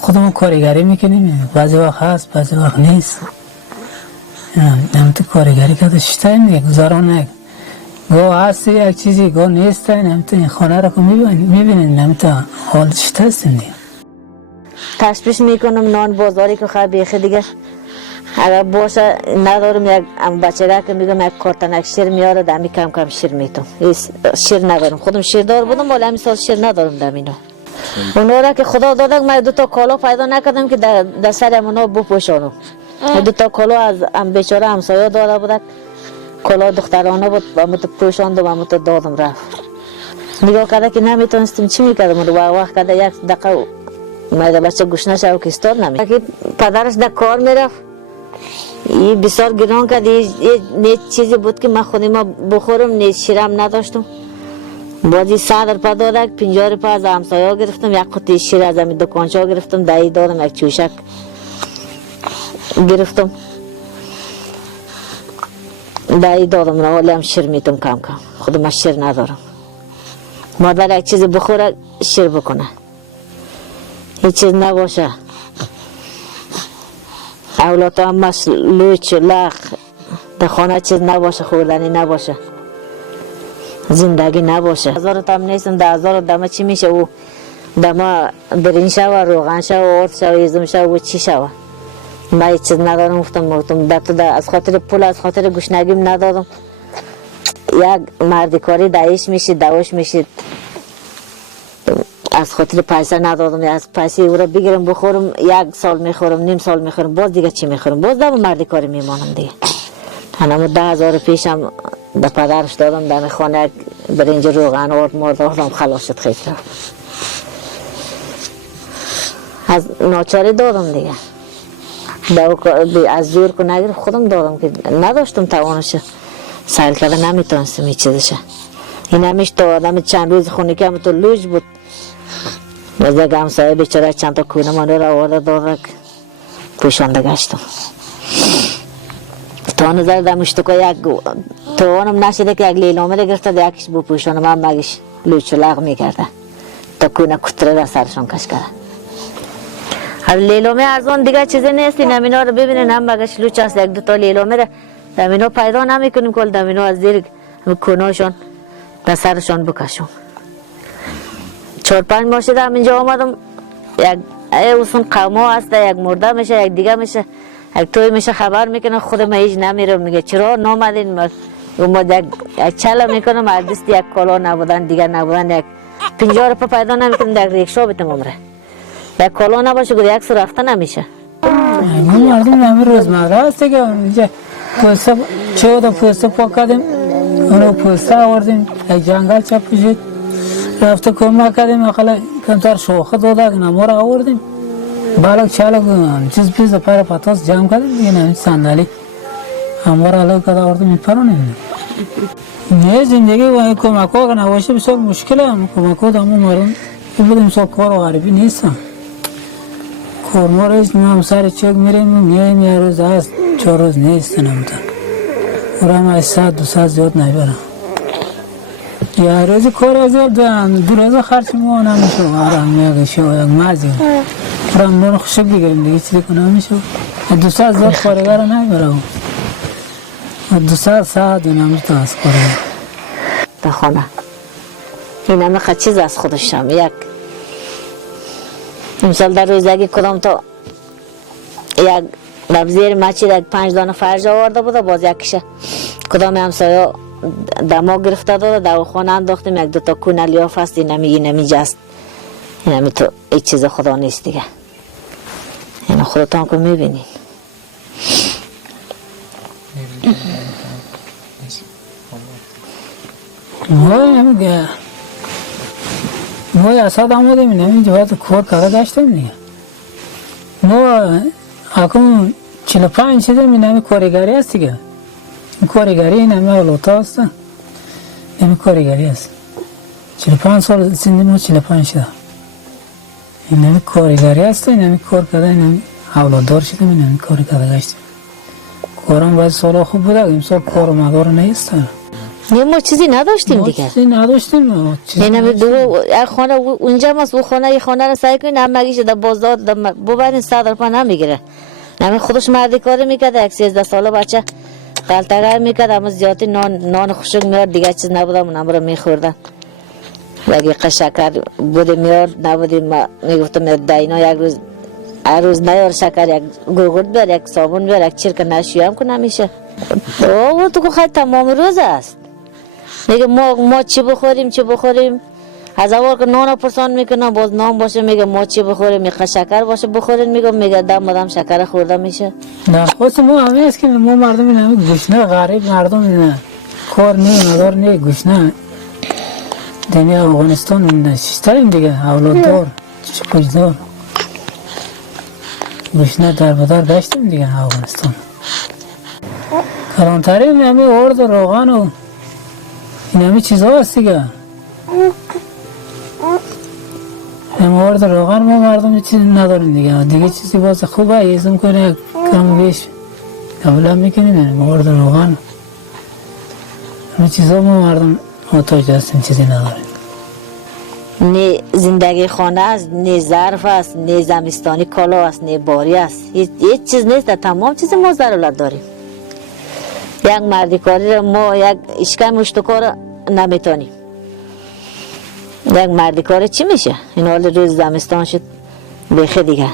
خودمون کارگری میکنیم، بعضی وقت هست بعضی وقت نیست. نمیتون کارگری که داشته میگه گذاران نگه گو هستی یک چیزی گو نیست. نمیتون این خانه را که میبینید نمیتون حال چطور هست دیگه. تشبیش میکنم نان بازاری که خواهد بیخی دیگه اگر باشه ندارم یک بچه را که میگم یک کارتنک شیر میاره دمی کم کم شیر میتونم. شیر ندارم، خودم شیر دار بودم ولی همین سال شیر ندارم دمینا. اونا را که خدا دادن من دو تا کالا پیدا نکردم که در سر اونا بپوشانم. دو تا کالا از بیچاره همسایه داده بودن، کلا دخترانه بود و مت پوشاندم و مت دادم رفت. نگاه کرده که نمیتونستم چی میکردم رو وقت کرده یک دقیقه مایده بچه گوشنه شو که استاد نمی که پدرش در کار میرفت. این بسیار گران کرد، یه چیزی بود که من خودم بخورم نیز شیرم نداشتم. بازی 100 روپیه داده 50 روپیه از همسایه گرفتم، یک قطعه شیر از همین دکانچه گرفتم دایی دادم، یک چوشک گرفتم دایی دادم را ولی هم شیر میتونم کم کم. خودم شیر ندارم. مادر یک چیز بخوره شیر بکنه، هیچ چیز نباشه. اولاد هم لوچ لخ در خانه چیز نباشه، خوردنی نباشه، زندگی نباشه. 1000 تا هم نیستم، 10,000 دمه چی میشه و دمه برین شوه روغن شوه آرد شوه ایزم شوه و چی شوه. من هیچ چیز ندارم. گفتم از خاطر پول از خاطر گوشنگیم ندادم. یک مردی کاری دایش میشید دواش میشید از خاطر پیسه ندادم. از پیسه او را بگیرم بخورم 1 سال میخورم نیم سال میخورم باز دیگه چی میخورم باز دم مردی کاری میمانم دیگه. هنم 10,000 پیشم به پدرش دادم دم خانه برنج روغن آرد مرد آردم خلاص شد خیلی رفت. از ناچاری دادم دیگه. از زور که نگیر خودم دادم که نداشتم توانش سهل کرده نمیتونستم هیچ چیزشه. این همیش تا آدم چند روز خونه که همون تو لوج بود و یک همسایه بیچاره چند تا کونه منو را آورده داده پوشانده گشتم. تا نظر دمش تو که یک توانم نشده که یک لیلامه را گرفته یکیش بپوشانم هم مگیش لوچ و لغ میکرده تا کونه کتره را سرشان کش کرده. از لیلامه ارزان دیگه چیزی نیست. این همینا رو ببینین هم مگش لوچ هست. یک دو تا لیلامه را همینا پیدا نمیکنیم کل همینا از زیر کناشان در سرشان بکشم. 4-5 ماه شده همینجا آمدم یک اصلا قوما هست یک مرده میشه یک دیگه میشه یک توی میشه خبر میکنه خودم هیچ نمیرم میگه چرا نامدین. اومد یک چله میکنم از دست یک کالا نبودن دیگه نبودن یک 50 روپیه پیدا نمیکنم در ریکشا بتم عمره یک کالا نباشه که یک سو رفته نمیشه. این مردم همین روزمره هست دیگه. اینجا پوسته 14 پوسته پاک کردیم اونو پوسته آوردیم یک جنگل چپ شد رفته کمک کردیم اقلا کمتر شوخه داده نما را آوردیم بالک چالک چیز پیز پر پتاس جمع کردیم دیگه نمید صندلی همه را علاق کرده آوردیم میپرونیم. نه زندگی و کمک ها نباشه بسیار مشکل هم کمک ها دامو مارون بودیم سا کار و غریبی نیستم. کارما رایست هم سر چک میریم میایم یه روز هست 4 روز نیست نمیتون برام از 100-200 زیاد نبرم. یه روز کار از زیاد 2 روز خرچ ما نمیشه برام میگه یک مزی برام نون خوشک بگیریم دیگه چیزی که نمیشه 200 زیاد کارگر نمیبرم 200 ساعت نمیتون از کارگر در خانه این همه خد چیز از خودشم. یک امسال در روزگی کدام تا یک لبزیر مچی یک 5 دانه فرج آورده بوده باز یکیشه کدام همسایه دماغ گرفته داده دو خانه انداختیم 1-2 تا کونه لیاف هست این همی جست این همی تو هیچ چیز خدا نیست دیگه. این خودتان که میبینین ما اساد آمدیم اینجا باید کار کرده داشتیم دیگه. ما اکنون 45 شدیم این همی کارگری هست دیگه. این کارگری این همی اولوتا هست این کارگری هست 45 سال زندگی ما 45 شده این همی کارگری هست این همی کار کرده این همی اولادار شدیم این همی کار کرده داشتیم. کارم باید سالا خوب بوده امسال کار و مدار نیست. نه ما چیزی نداشتیم دیگه. چیزی نداشتیم. یعنی دو یک خانه اونجا ما اون خانه یه خانه رو سعی کنین همگیش در بازار ببرین 100 روپیه نمیگیره. همین خودش مردی کار میکرد. یک 13 ساله بچه غلطه میکرد، اما زیادی نان خشک میارد دیگه چیز نبودم اونم رو میخوردن. اگه شکر بوده میارد نبودی ما میگفتم دینا یک روز هر روز نیار شکر یک گوگرد بیار یک صابون بیار یک چرک نشویی هم که نمیشه. او تو که خیلی تمام روز است. میگه ما چی بخوریم از اول که نان پرسان میکنم باز نان باشه میگه ما چی بخوریم میگه شکر باشه بخورین میگه دم شکر خورده میشه. نه خواست ما همه است که ما مردم این همه گشنه غریب مردم این کار نه ندار نه گشنه دنیا افغانستان این شیشترین دیگه اولاد دار چکوچدار گشنه در بدر داشتیم دیگه افغانستان. کلانترین همه ارد و روغن و این همه چیزها هست دیگه. همه ارد روغن ما مردم چیزی نداریم دیگه چیزی باز خوبه ایزم کنه کم بیش قبلا میکنیم همه ارد روغن همه چیزها ما مردم محتاج هستیم چیزی نداریم. نه زندگی خانه است، نه ظرف است، نه زمستانی کالا است، نه باری است. هیچ چیز نیست. تمام چیز ما ضرورت داریم. یک مردی کاری را ما یک اشکم اشتکار نمیتونیم. یک مردی کاری چی میشه؟ این حال روز زمستان شد بیخی دیگه.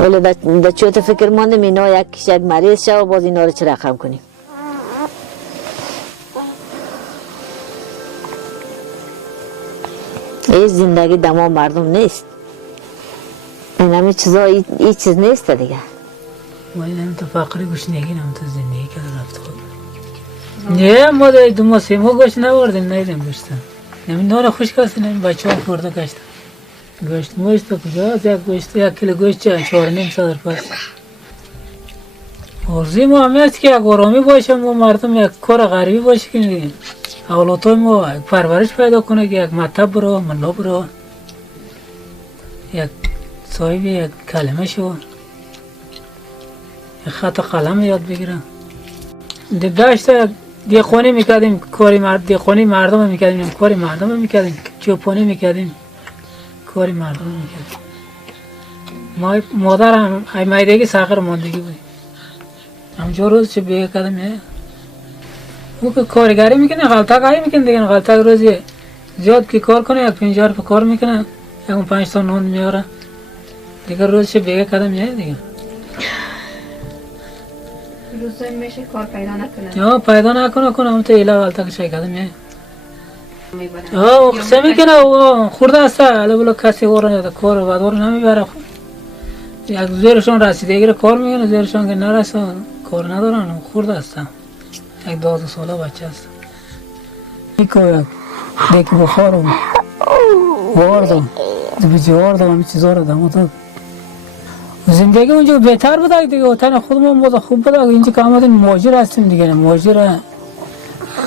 ولی در چوت فکر ماندم اینا یک مریض شد و باز اینا رو چه رقم کنیم. این زندگی دما مردم نیست. این همه چیزا این چیز نیست دیگه. ما این هم تو فقری گوشنگی هم تو زندگی کرده رفت خود نه ما دو ما سه ما گوشت نبردیم نیدیم گوشتم نمی نان خوش کسی نمی بچه ها خورده گشتم گوشت موشت کجا از یک گوشت یک کیلو گوشت 4.5 پس ارزی ما همه است که یک آرامی باشه ما مردم یک کار غریبی باشه که اولادای ما پرورش پیدا کنه که یک مطب برو ملا برو یک صاحب یک کلمه شو خط قلم یاد بگیرم. داشت دیخونی میکردیم کاری دیخونی مردم میکردیم کاری مردم میکردیم چوپانی میکردیم کاری مردم میکردیم. ما مادرم ای مایدگی ساخر ماندگی بود. همجور روز چه بیه کردم او که کارگری میکنه غلطه کاری میکنه دیگه غلطه روزی زیاد که کار کنه یک 50 روپیه کار میکنه یک 5 تا نون میاره دیگه روز چه بیه کردم دیگه روزای میشه کار پیدا نکنه. یا پیدا نکنه هم تو ایلا غلطه که چه کردم قصه میکنه خورده است علا بلا کسی ورنه کار بدور نمیبره یک زیرشان رسیدگی رو کار میکنه زیرشان که نرسه کار ندارن خورده است یک 12 ساله بچه است میکو یک بخار واردم دویجه واردم همه چیزا رو دم زندگی اونجا بهتر بوده دیگه وطن خودمون بود خوب بوده اینجا که آمدیم مهاجر هستیم دیگه مهاجر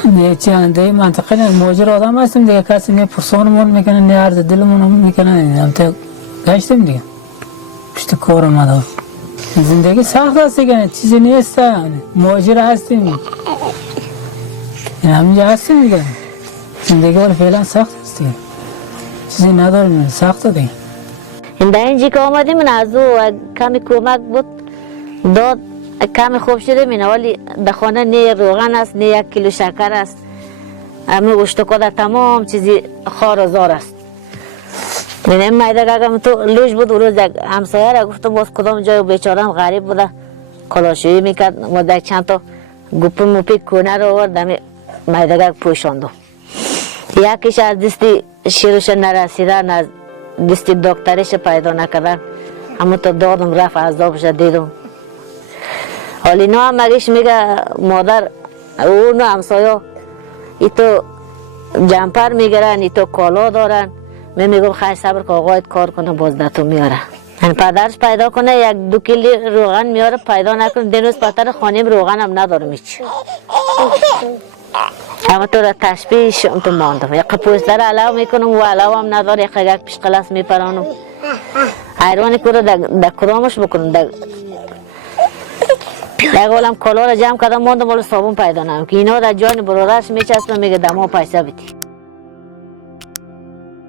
نه چنده منطقه نه مهاجر آدم هستیم دیگه کسی نه پرسانمون میکنه نه عرض دلمون میکنه هم تا گشتیم دیگه پشت کار اومده زندگی سخت است دیگه چیزی نیست مهاجر هستیم این همینجا هستیم دیگه زندگی ولی فعلا سخت است دیگه چیزی نداریم سخت دیگه. در اینجا که آمدیم من از او کمی کمک بود داد کمی خوب شده من ولی در خانه نه روغن است نه 1 کیلو شکر است همه اشتکا در تمام چیزی خار و زار است. من این مایده که تو لوش بود و روز همسایه را گفتم باز کدام جای بیچارم غریب بوده کلاشویی میکرد ما در چند تا گوپی موپی کونه رو آورد مایده پوشاندم یکیش از دستی شیروش نرسیدن از دستی دکترش پیدا نکردن همون تا دادم رفت عذابش دیدم حالی نو هم مگیش میگه مادر اونو همسایا ای تو جمپر میگرن ای تو کالا دارن من میگم خیلی صبر که آقایت کار کنه باز دتو میاره پدرش پیدا کنه 1-2 کیلو روغن میاره پیدا نکنه دنوز پتر خانیم روغن هم ندارم هیچ اما تو را تشبیهش تو ماندم یک پوستر علاو میکنم و علاو هم نداره یک پیش قلاس میپرانم حیرانی که رو در کدامش بکنم در یک عالم کالا را جمع کردم ماندم ولی صابون پیدا نمیکنم که اینا را جان برادرش میچسبه میگه دما پیسه بدی